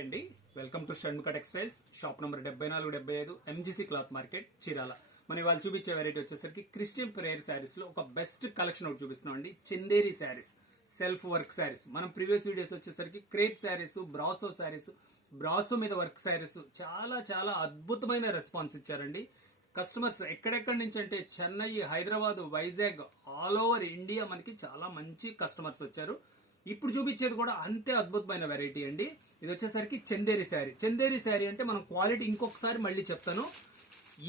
అండి welcome to Shanmukha textiles shop number 7475 MGC cloth market Chirala. మనం ఇవాళ చూపించే వెరైటీ వచ్చేసరికి క్రిస్టియన్ ప్రేయర్ శారీస్ లో ఒక బెస్ట్ కలెక్షన్ ఒకటి చూపిస్తున్నాం అండి. Chanderi saris, self work saris. మనం ప్రీవియస్ వీడియోస్ వచ్చేసరికి crepe saris, brasso saris, brasso మీద వర్క్ శారీస్ చాలా చాలా అద్భుతమైన రెస్పాన్స్ ఇచ్చారండి. కస్టమర్స్ ఎక్కడెక్కడి నుంచి అంటే Chennai, Hyderabad, Vizag, all over India మనకి చాలా మంచి కస్టమర్స్ వచ్చారు. ఇప్పుడు చూపించేది కూడా అంతే అద్భుతమైన వెరైటీ అండి. ఇది వచ్చేసరికి చందేరి శారీ. చందేరి శారీ అంటే మనం క్వాలిటీ ఇంకొకసారి మళ్ళీ చెప్తాను.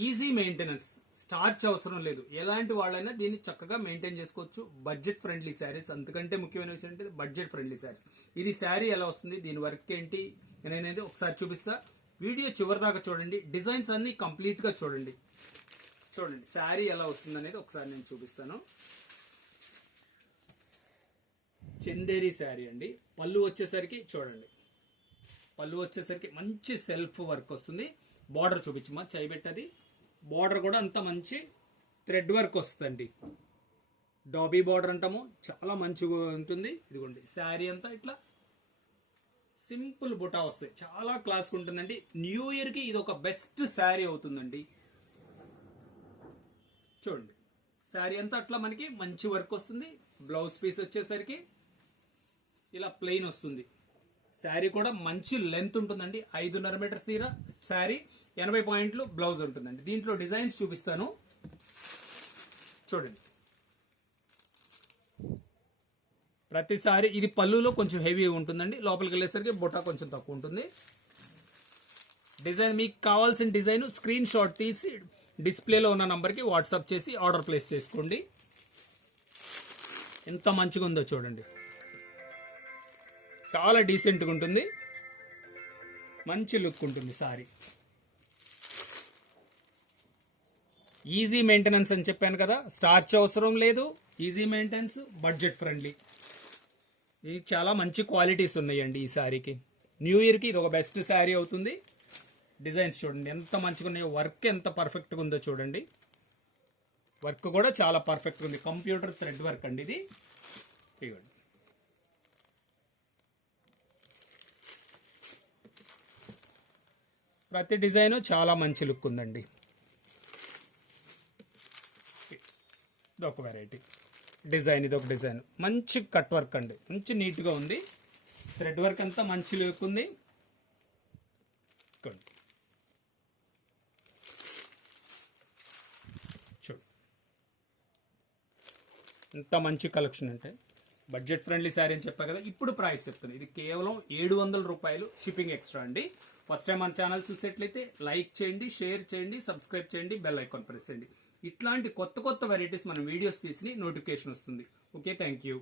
ఈజీ మెయింటెనెన్స్, స్టార్చ్ అవసరం లేదు. ఎలాంటి వాళ్ళైనా దీన్ని చక్కగా మెయింటైన్ చేసుకోవచ్చు. బడ్జెట్ ఫ్రెండ్లీ శారీస్, అంతకంటే ముఖ్యమైన విషయం అంటే బడ్జెట్ ఫ్రెండ్లీ శారీస్. ఇది శారీ ఎలా వస్తుంది, దీని వర్క్ ఏంటి అనేది ఒకసారి చూపిస్తా. వీడియో చివరి దాకా చూడండి. డిజైన్స్ అన్ని కంప్లీట్ గా చూడండి. శారీ ఎలా వస్తుంది అనేది ఒకసారి నేను చూపిస్తాను. చందేరి శారీ అండి. పళ్ళు వచ్చేసరికి చూడండి, పళ్ళు వచ్చేసరికి మంచి సెల్ఫ్ వర్క్ వస్తుంది. బార్డర్ చూపించమా, చేయబెట్టది. బార్డర్ కూడా అంత మంచి థ్రెడ్ వర్క్ వస్తుందండి. డాబీ బార్డర్ అంటాము, చాలా మంచిగా ఉంటుంది. ఇదిగోండి శారీ అంతా ఇట్లా సింపుల్ బుటా వస్తాయి, చాలా క్లాస్ ఉంటుందండి. న్యూ ఇయర్ కి ఇది ఒక బెస్ట్ శారీ అవుతుందండి. చూడండి శారీ అంతా అట్లా మనకి మంచి వర్క్ వస్తుంది. బ్లౌజ్ పీస్ వచ్చేసరికి ఇలా ప్లెయిన్ వస్తుంది. శారీ కూడా మంచి లెంత్ ఉంటుందండి. 5.5 మీటర్ శారీ, 80 పాయింట్లు బ్లౌజ్ ఉంటుందండి. దీంట్లో డిజైన్స్ చూపిస్తాను చూడండి. ప్రతిసారి ఇది పళ్ళులో కొంచెం హెవీ ఉంటుందండి. లోపలికి వెళ్ళేసరికి బొటా కొంచెం తక్కువ ఉంటుంది. డిజైన్ మీకు కావాల్సిన డిజైన్ స్క్రీన్ షాట్ తీసి డిస్ప్లేలో ఉన్న నంబర్కి వాట్సాప్ చేసి ఆర్డర్ ప్లేస్ చేసుకోండి. ఎంత మంచిగా ఉందో చూడండి. చాలా డీసెంట్గా ఉంటుంది, మంచి లుక్ ఉంటుంది సారీ. ఈజీ మెయింటెనెన్స్ అని చెప్పాను కదా, స్టార్చ్ అవసరం లేదు. Easy maintenance, budget friendly. ఇది చాలా మంచి క్వాలిటీస్ ఉన్నాయండి ఈ శారీకి. న్యూ ఇయర్కి ఇది ఒక బెస్ట్ శారీ అవుతుంది. డిజైన్స్ చూడండి ఎంత మంచిగా ఉన్నాయో, వర్క్ ఎంత పర్ఫెక్ట్గా ఉందో చూడండి. వర్క్ కూడా చాలా పర్ఫెక్ట్గా ఉంది. కంప్యూటర్ థ్రెడ్ వర్క్ అండి ఇది. ఇవ్వండి, ప్రతి డిజైన్ చాలా మంచి లుక్ ఉందండి. ఇదొక వెరైటీ డిజైన్, ఇదొక డిజైన్. మంచి కట్ వర్క్ అండి, మంచి నీట్గా ఉంది. థ్రెడ్ వర్క్ అంతా మంచి లుక్ ఉంది. చూడు ఎంత మంచి కలెక్షన్ అంటే. బడ్జెట్ ఫ్రెండ్లీ శారీ అని చెప్పా కదా. ఇప్పుడు ప్రైస్ చెప్తాను. ఇది కేవలం 700 రూపాయలు, షిప్పింగ్ ఎక్స్ట్రా అండి. ఫస్ట్ టైం మన ఛానల్ చూసేట్లయితే లైక్ చేయండి, షేర్ చేయండి, సబ్స్క్రైబ్ చేయండి, బెల్ ఐకాన్ ప్రెస్ చేయండి. ఇట్లాంటి కొత్త కొత్త వెరైటీస్ మనం వీడియోస్ తీసి నోటిఫికేషన్ వస్తుంది. Okay, thank you.